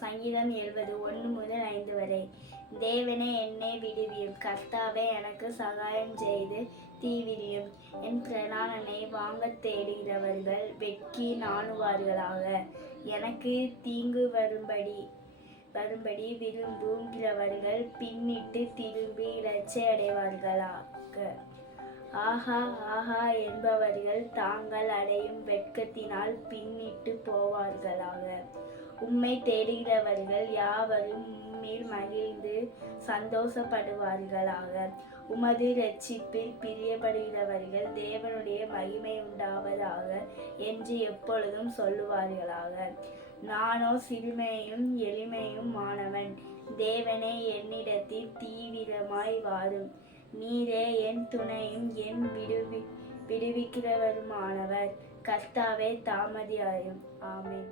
சங்கீதம் 70:1-5 வரை. தேவனே என்னை விடுவியும், கர்த்தாவே எனக்கு சகாயம் செய்து தீவிரியும். என் பிராணனை வாங்கத் தேடுகிறவர்கள் வெட்கி நாணுவார்களாக. எனக்கு தீங்கு வரும்படி விரும்புகிறவர்கள் பின்னிட்டு திரும்பி இலச்சை அடைவார்களாக. ஆஹா ஆஹா என்பவர்கள் தாங்கள் அடையும் வெட்கத்தினால் பின்னிட்டு போவார்களாக. உம்மை தேடுகிறவர்கள் யாவரும் உம்மில் மகிழ்ந்து சந்தோஷப்படுவார்களாக. உமது இரட்சிப்பில் பிரியப்படுகிறவர்கள் தேவனுடைய மகிமை உண்டாவதாக என்று எப்பொழுதும் சொல்லுவார்களாக. நானோ சிறுமையும் எளிமையும் ஆனவன். தேவனே என்னிடத்தில் தீவிரமாய் வாரும். நீரே என் துணையும் என் விடுவிக்கிறவருமானவர். கர்த்தாவே தாமதியாயும். ஆமென்.